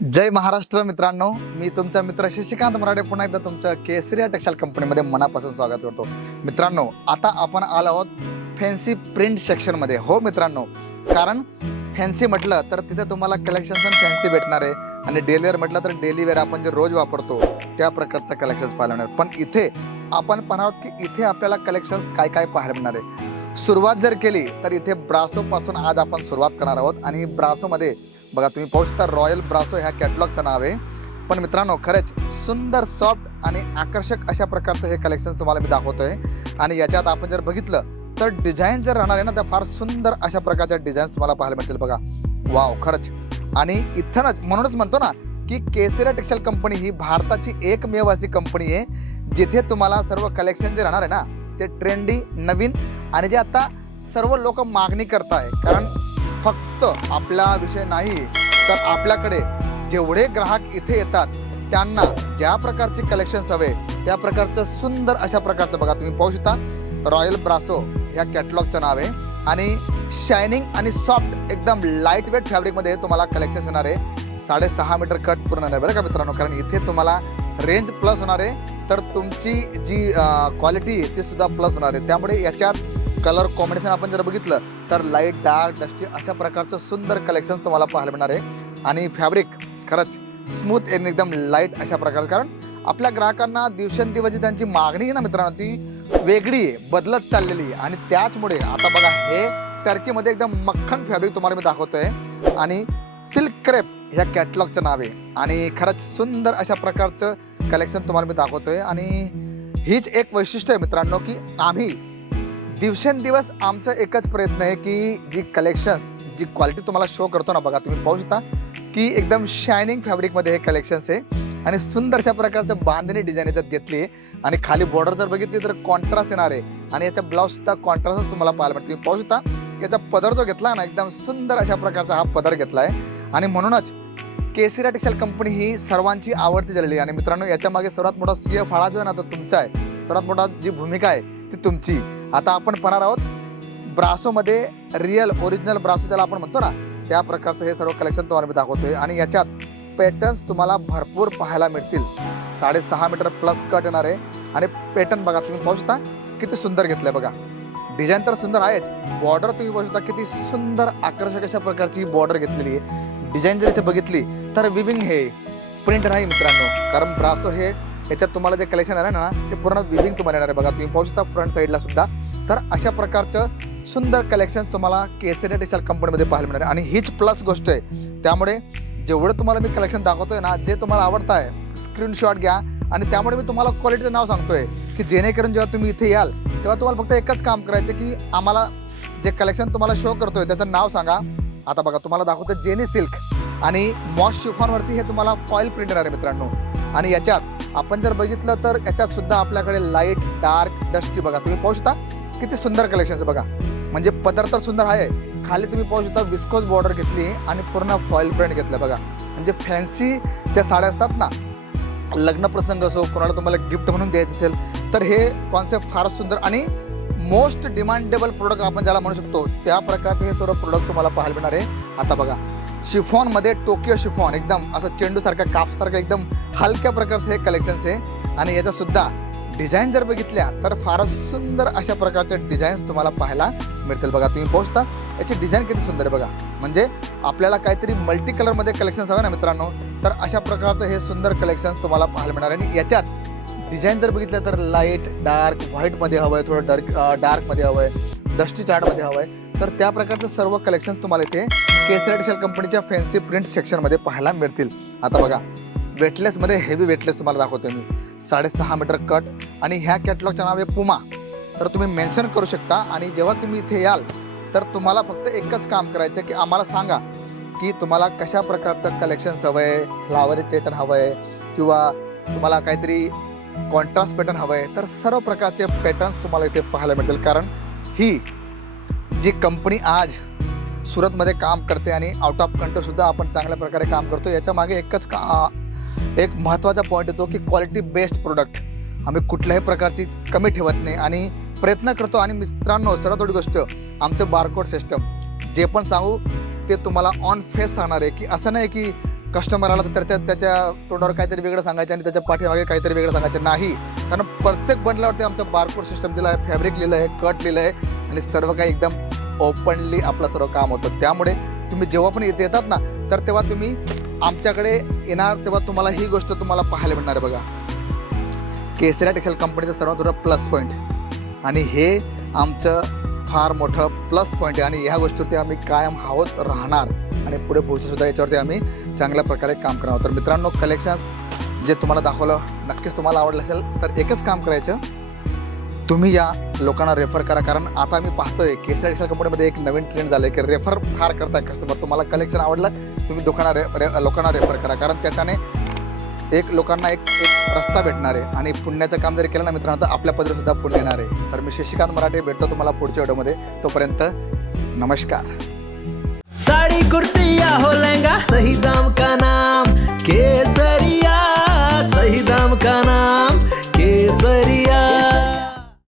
जय महाराष्ट्र मित्रांनो मी तुमचा मित्र शशिकांत मराठे पुन्हा एकदा तुमच्या केसरिया टेक्सटाईल कंपनीमध्ये मनापासून स्वागत करतो. मित्रांनो आता आपण आलो आहोत फॅन्सी प्रिंट सेक्शनमध्ये हो मित्रांनो कारण फॅन्सी म्हटलं तर तिथे तुम्हाला कलेक्शन पण फॅन्सी भेटणार आहे. आणि डेलीवेअर म्हटलं तर डेली वेअर आपण जे रोज वापरतो त्या प्रकारचं कलेक्शन्स पाहायला मिळणार पण इथे आपण पाहणार आहोत की इथे आपल्याला कलेक्शन्स काय काय पाहायला मिळणार आहे. सुरुवात जर केली तर इथे ब्रासोपासून आज आपण सुरुवात करणार आहोत. आणि ब्रासोमध्ये बघा तुम्ही पाहू शकता रॉयल ब्रासो ह्या कॅटलॉगचं नाव आहे. पण मित्रांनो खरंच सुंदर सॉफ्ट आणि आकर्षक अशा प्रकारचं हे कलेक्शन तुम्हाला मी दाखवतोय. आणि याच्यात आपण जर बघितलं तर डिझाईन जर राहणार आहे ना त्या फार सुंदर अशा प्रकारच्या डिझाईन्स तुम्हाला पाहायला मिळतील बघा. वाव खरंच. आणि इथनच म्हणूनच म्हणतो ना की केसरिया टेक्सटाईल कंपनी ही भारताची एकमेव अशी कंपनी आहे. जिथे तुम्हाला सर्व कलेक्शन जे राहणार आहे ना ते ट्रेंडी नवीन आणि जे आता सर्व लोक मागणी करताय. कारण फक्त आपला विषय नाही तर आपल्याकडे जेवढे ग्राहक इथे येतात त्यांना ज्या प्रकारचे कलेक्शन्स हवे त्या प्रकारचं सुंदर अशा प्रकारचं बघा तुम्ही पाहू शकता. रॉयल ब्रासो या कॅटलॉगचं नाव आहे. आणि शायनिंग आणि सॉफ्ट एकदम लाइट वेट फॅब्रिकमध्ये तुम्हाला कलेक्शन येणार आहे. साडेसहा मीटर कट पूर्ण आहे बरं का मित्रांनो? कारण इथे तुम्हाला रेंज प्लस होणार आहे. तर तुमची जी क्वालिटी आहे ती सुद्धा प्लस होणार आहे. त्यामुळे याच्यात कलर कॉम्बिनेशन आपण जर बघितलं तर लाइट डार्क डस्टी अशा प्रकारचं सुंदर कलेक्शन तुम्हाला पाहायला मिळणार आहे. आणि फॅब्रिक खरंच स्मूथ एकदम लाइट अशा प्रकारचं. कारण आपल्या ग्राहकांना दिवसेंदिवस जी त्यांची मागणी आहे ना मित्रांनो ती वेगळी आहे बदलत चाललेली आहे. आणि त्याचमुळे आता बघा हे टर्कीमध्ये एकदम मक्खन फॅब्रिक तुम्हाला मी दाखवतोय. आणि सिल्क क्रेप ह्या कॅटलॉगचं नाव आहे. आणि खरंच सुंदर अशा प्रकारचं कलेक्शन तुम्हाला मी दाखवतोय. आणि हीच एक वैशिष्ट्य आहे मित्रांनो की आम्ही दिवसेंदिवस आमचा एकच प्रयत्न आहे की जी कलेक्शन्स जी क्वालिटी तुम्हाला शो करतो ना बघा तुम्ही पाहू शकता की एकदम शायनिंग फॅब्रिकमध्ये हे कलेक्शन्स आहे. आणि सुंदर अशा प्रकारचं बांधणी डिझाईन याच्यात घेतली आहे. आणि खाली बॉर्डर जर बघितली तर कॉन्ट्रास्ट येणार आहे. आणि याचा ब्लाऊजसुद्धा कॉन्ट्रास्टच तुम्हाला पाहायला मिळतो. तुम्ही पाहू शकता याचा पदर जो घेतला ना एकदम सुंदर अशा प्रकारचा हा पदर घेतला आहे. आणि म्हणूनच केसरिया टेक्सटाईल कंपनी ही सर्वांची आवडती झालेली आहे. आणि मित्रांनो याच्यामागे सर्वात मोठा सिंह फाळा जो आहे ना तो तुमचा आहे. सर्वात मोठा जी भूमिका आहे ती तुमची. आता आपण पाहणार आहोत ब्रासोमध्ये रिअल ओरिजिनल ब्रासो ज्याला आपण म्हणतो ना त्या प्रकारचं हे सर्व कलेक्शन तुम्हाला मी दाखवतोय. आणि याच्यात पॅटर्न्स तुम्हाला भरपूर पाहायला मिळतील. साडेसहा मीटर प्लस कट येणार आहे. आणि पॅटर्न बघा तुम्ही पाहू शकता किती सुंदर घेतलंय बघा. डिझाईन तर सुंदर आहेच. बॉर्डर तुम्ही पाहू शकता किती सुंदर आकर्षक अशा प्रकारची बॉर्डर घेतलेली आहे. डिझाईन जर इथे बघितली तर विविंग हे प्रिंट नाही मित्रांनो. कारण ब्रासो हे याच्यात तुम्हाला जे कलेक्शन आहे ना ते पूर्ण विविंग तुम्हाला येणार आहे. बघा तुम्ही पाहू शकता फ्रंट साईडला सुद्धा. तर अशा प्रकारचं सुंदर कलेक्शन तुम्हाला केसरी टेक्सटाईल कंपनीमध्ये पाहायला मिळणार आहे. आणि हीच प्लस गोष्ट आहे. त्यामुळे जेवढं तुम्हाला मी कलेक्शन दाखवतोय ना जे तुम्हाला आवडतं आहे स्क्रीनशॉट घ्या. आणि त्यामुळे मी तुम्हाला क्वालिटीचं नाव सांगतोय की जेणेकरून जेव्हा तुम्ही इथे याल तेव्हा तुम्हाला फक्त एकच काम करायचं की आम्हाला जे कलेक्शन तुम्हाला शो करतोय त्याचं नाव सांगा. आता बघा तुम्हाला दाखवतो जेनी सिल्क. आणि मॉश शिफॉनवरती हे तुम्हाला फॉईल प्रिंट येणार आहे मित्रांनो. आणि याच्यात आपण जर बघितलं तर याच्यात सुद्धा आपल्याकडे लाइट डार्क डस्टी बघा. तुम्ही पाहू शकता? किती सुंदर कलेक्शन बघा. म्हणजे पदर तर सुंदर आहे. खाली तुम्ही पाहू शकता विस्कोज बॉर्डर घेतली आणि पूर्ण फॉईल प्रिंट घेतलं बघा. म्हणजे फॅन्सी ज्या साड्या असतात ना लग्न प्रसंग असो कोणाला तुम्हाला गिफ्ट म्हणून द्यायचं असेल तर हे कॉन्सेप्ट फारच सुंदर आणि मोस्ट डिमांडेबल प्रोडक्ट आपण ज्याला म्हणू शकतो त्या प्रकारचे हे सर्व प्रोडक्ट तुम्हाला पाहायला मिळणार आहे. आता बघा. शिफॉनमध्ये टोकियो शिफॉन एकदम असं चेंडूसारखं कापसारखं एकदम हलक्या प्रकारचं हे कलेक्शन्स आहे. आणि याच्यासुद्धा डिझाईन जर बघितल्या तर फारच सुंदर अशा प्रकारचे डिझाईन्स तुम्हाला पाहायला मिळतील. बघा तुम्ही पोहोचता याची डिझाईन किती सुंदर आहे बघा. म्हणजे आपल्याला काहीतरी मल्टी कलरमध्ये कलेक्शन्स हवे ना मित्रांनो तर अशा प्रकारचं हे सुंदर कलेक्शन तुम्हाला पाहायला मिळणार. आणि याच्यात डिझाईन जर बघितलं तर लाइट डार्क व्हाईटमध्ये हवं आहे थोडं डार्क डार्कमध्ये हवं आहे डस्टी चार्टमध्ये हवं आहे तर त्या प्रकारचं सर्व कलेक्शन तुम्हाला इथे केसरी टेक्सटाईल कंपनीच्या फॅन्सी प्रिंट सेक्शनमध्ये पाहायला मिळतील. आता बघा वेटलेसमध्ये हेवी वेटलेस तुम्हाला दाखवतो मी. साडेसहा मीटर कट आणि ह्या कॅटलॉगचं नाव आहे पुमा तर तुम्ही मेन्शन करू शकता आणि जेव्हा तुम्ही इथे याल तर तुम्हाला फक्त एकच काम करायचं की आम्हाला सांगा की तुम्हाला कशा प्रकारचं कलेक्शन्स हवं आहे फ्लावरी पॅटर्न हवं आहे किंवा तुम्हाला काहीतरी कॉन्ट्रास्ट पॅटर्न हवं आहे तर सर्व प्रकारचे पॅटर्न्स तुम्हाला इथे पाहायला मिळतील. कारण ही जी कंपनी आज सुरतमध्ये काम करते आणि आउट ऑफ कंट्रीसुद्धा आपण चांगल्या प्रकारे काम करतो. याच्या मागे एकच का एक महत्त्वाचा पॉईंट येतो की क्वालिटी बेस्ड प्रोडक्ट आम्ही कुठल्याही प्रकारची कमी ठेवत नाही आणि प्रयत्न करतो. आणि मित्रांनो सर्वात थोडी गोष्ट आमचं बारकोड सिस्टम जे पण सांगू ते तुम्हाला ऑन फेस सांगणार आहे की असं नाही की कस्टमर आला तर त्याच्या त्याच्या तोंडावर काहीतरी वेगळं सांगायचं आणि त्याच्या पाठीमागे काहीतरी वेगळं सांगायचं. नाही. कारण प्रत्येक बंडलावरती आमचं बारकोड सिस्टम दिलं आहे फॅब्रिक लिहिलं आहे कट लिहिलं आहे आणि सर्व काही एकदम ओपनली आपलं सर्व काम होतं. त्यामुळे तुम्ही जेव्हा पण इथे येतात ना तर तेव्हा तुम्ही आमच्याकडे येणार तेव्हा तुम्हाला ही गोष्ट तुम्हाला पाहायला मिळणार आहे बघा. केसऱ्या टेक्सटाईल कंपनीचं सर्वात मोठं प्लस पॉईंट आणि हे आमचं फार मोठं प्लस पॉईंट आहे. आणि ह्या गोष्टीवरती आम्ही कायम हवत राहणार. आणि पुढे भविष्यसुद्धा याच्यावरती आम्ही चांगल्या प्रकारे काम करणार तर मित्रांनो कलेक्शन जे तुम्हाला दाखवलं नक्कीच तुम्हाला आवडलं असेल तर एकच काम करायचं. तुम्ही या लोकांना रेफर करा. कारण आता मी पाहतोय केसरी टेक्सटाईल कंपनीमध्ये एक नवीन ट्रेंड झालं की रेफर फार करताय कस्टमर तुम्हाला कलेक्शन आवडलं तुम्ही दुकाना रे, रे लोकांना रेफर करा. कारण त्याच्याने एक लोकांना एक एक रस्ता भेटणार आहे. आणि पुण्याचं काम जरी केलं ना मित्रांनो तर आपल्या पदरीसुद्धा पुण्य येणार आहे. तर मी शशिकांत मराठे भेटतो तुम्हाला पुढच्या व्हिडिओमध्ये तोपर्यंत नमस्कार. साड़ी कुर्ती या हो लहंगा सही दाम का नाम? केसरिया सही दाम का नाम?